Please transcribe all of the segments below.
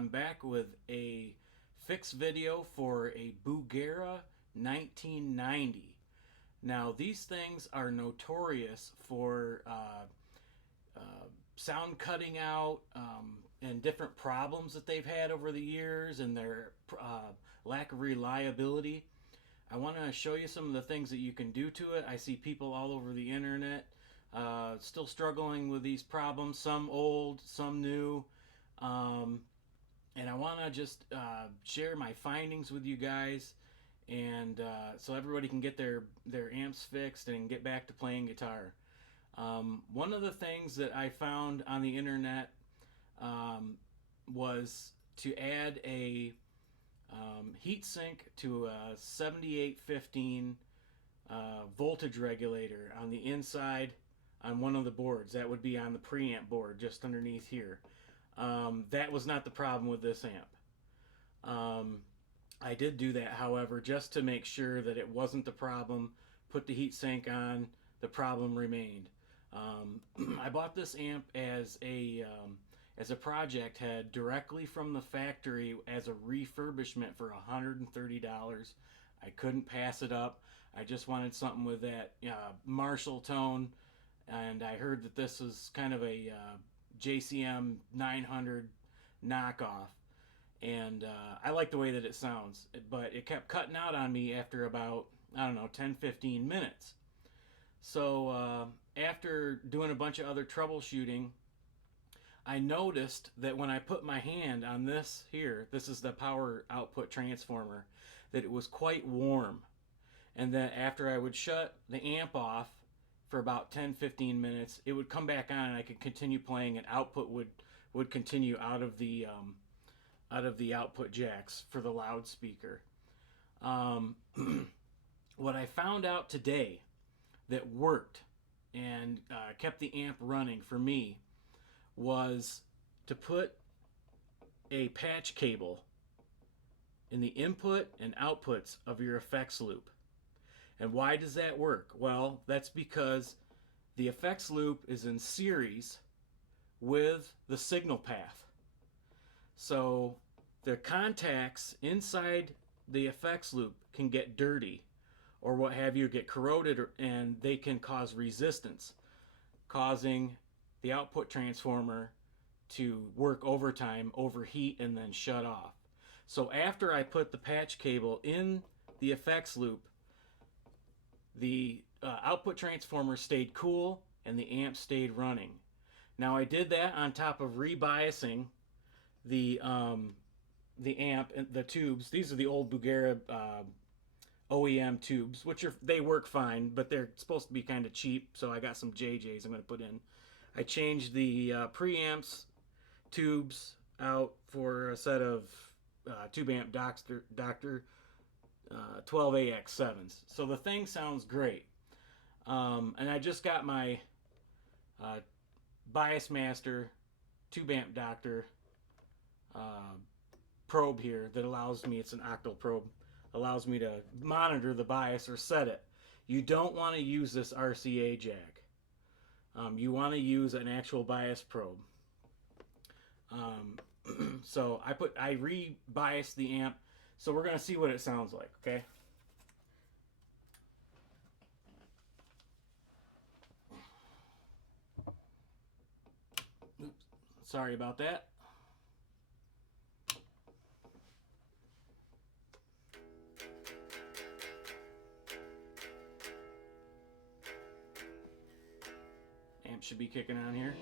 I'm back with a fix video for a Bugera 1990. Now these things are notorious for sound cutting out and different problems that they've had over the years and their lack of reliability. I want to show you some of the things that you can do to it. I see people all over the internet still struggling with these problems, some old, some new. And I want to just share my findings with you guys, and so everybody can get their amps fixed and get back to playing guitar. One of the things that I found on the internet was to add a heat sink to a 7815 voltage regulator on the inside on one of the boards. That would be on the preamp board just underneath here. That was not the problem with this amp. I did do that, however, just to make sure that it wasn't the problem. Put the heat sink on, the problem remained. I bought this amp as a project head directly from the factory as a refurbishment for $130. I couldn't pass it up. I just wanted something with that Marshall tone, and I heard that this was kind of a JCM 900 knockoff, and I like the way that it sounds, but it kept cutting out on me after about, I don't know, 10-15 minutes. So after doing a bunch of other troubleshooting, I noticed that when I put my hand on this here, this is the power output transformer, that it was quite warm, and that after I would shut the amp off for about 10-15 minutes, it would come back on and I could continue playing, and output would continue out of the output jacks for the loudspeaker. What I found out today that worked and kept the amp running for me was to put a patch cable in the input and outputs of your effects loop. And why does that work? Well, that's because the effects loop is in series with the signal path. So the contacts inside the effects loop can get dirty or what have you, get corroded, and they can cause resistance, causing the output transformer to work overtime, overheat, and then shut off. So after I put the patch cable in the effects loop, the output transformer stayed cool and the amp stayed running. Now I did that on top of rebiasing the amp and the tubes. These are the old Bugera OEM tubes, which they work fine, but they're supposed to be kind of cheap, so I got some JJs I'm going to put in. I changed the preamps tubes out for a set of tube amp Doctor 12AX7s. So the thing sounds great. And I just got my Bias Master tube amp Doctor probe here that allows me, it's an octal probe, allows me to monitor the bias or set it. You don't want to use this RCA jack. You want to use an actual bias probe. So I re-biased the amp, so we're going to see what it sounds like, okay? Oops, sorry about that. Amp should be kicking on here.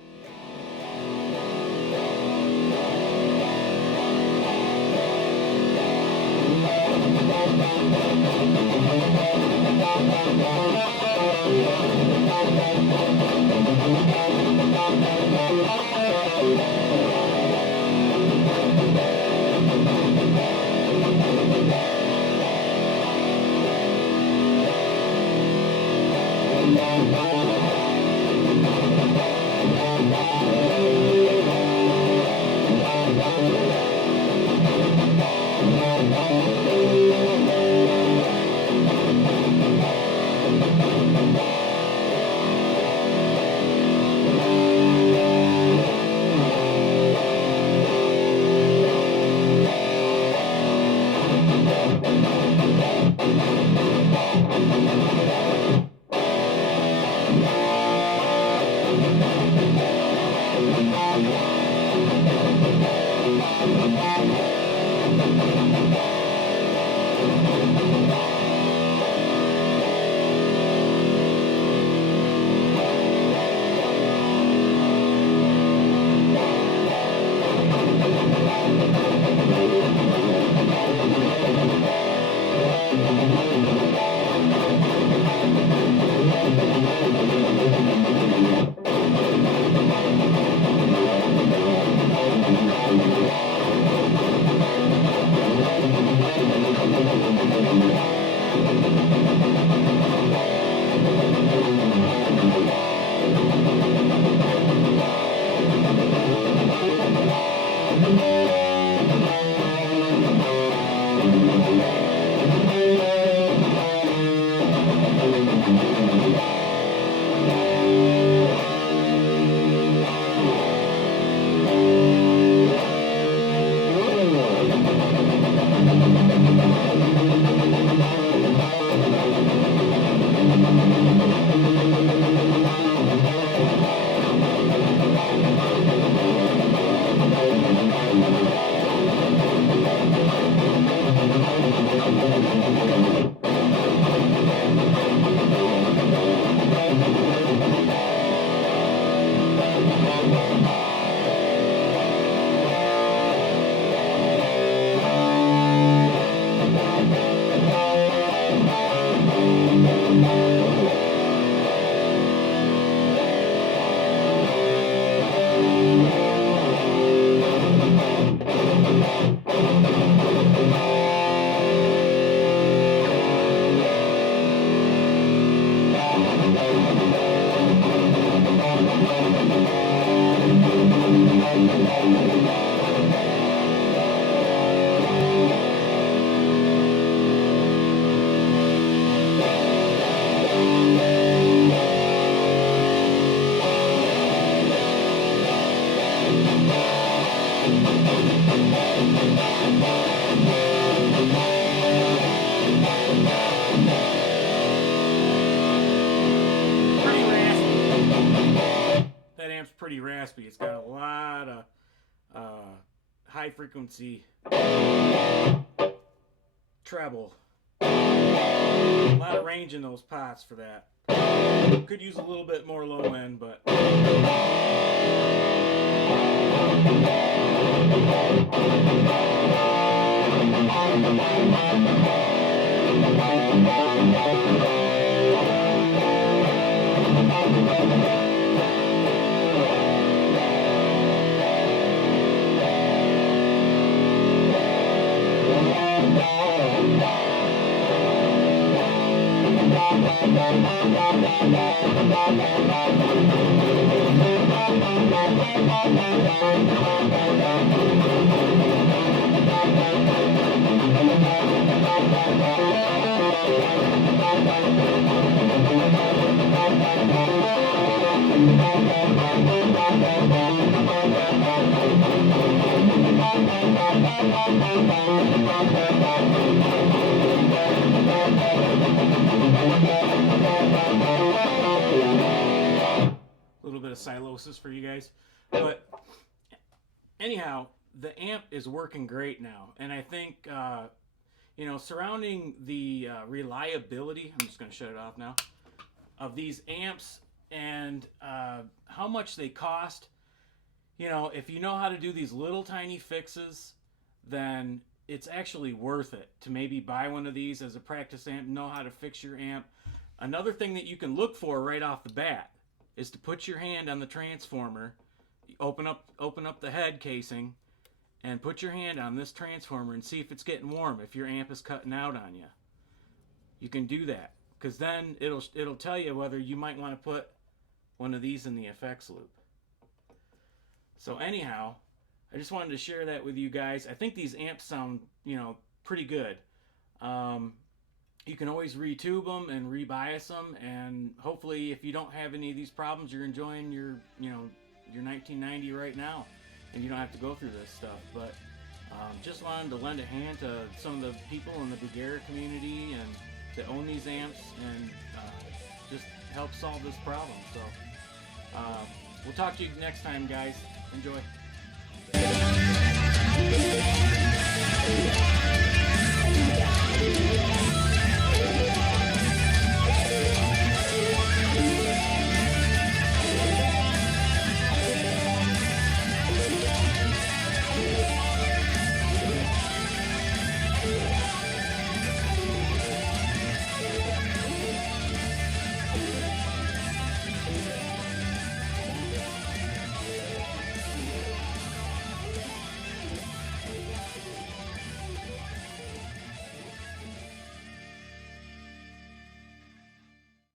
Pretty raspy. It's got a lot of high frequency treble. A lot of range in those pots for that. Could use a little bit more low end, but little bit of silosis for you guys. But anyhow, the amp is working great now, and I think surrounding the reliability, I'm just going to shut it off now, of these amps and how much they cost. If you know how to do these little tiny fixes, then it's actually worth it to maybe buy one of these as a practice amp, know how to fix your amp. Another thing that you can look for right off the bat is to put your hand on the transformer, open up the head casing, and put your hand on this transformer and see if it's getting warm, if your amp is cutting out on you. You can do that, because then it'll tell you whether you might want to put one of these in the effects loop. So anyhow, I just wanted to share that with you guys. I think these amps sound, pretty good. You can always retube them and rebias them, and hopefully if you don't have any of these problems, you're enjoying your 1990 right now, and you don't have to go through this stuff. But just wanted to lend a hand to some of the people in the Bugera community and that own these amps, and just help solve this problem. So we'll talk to you next time, guys. Enjoy.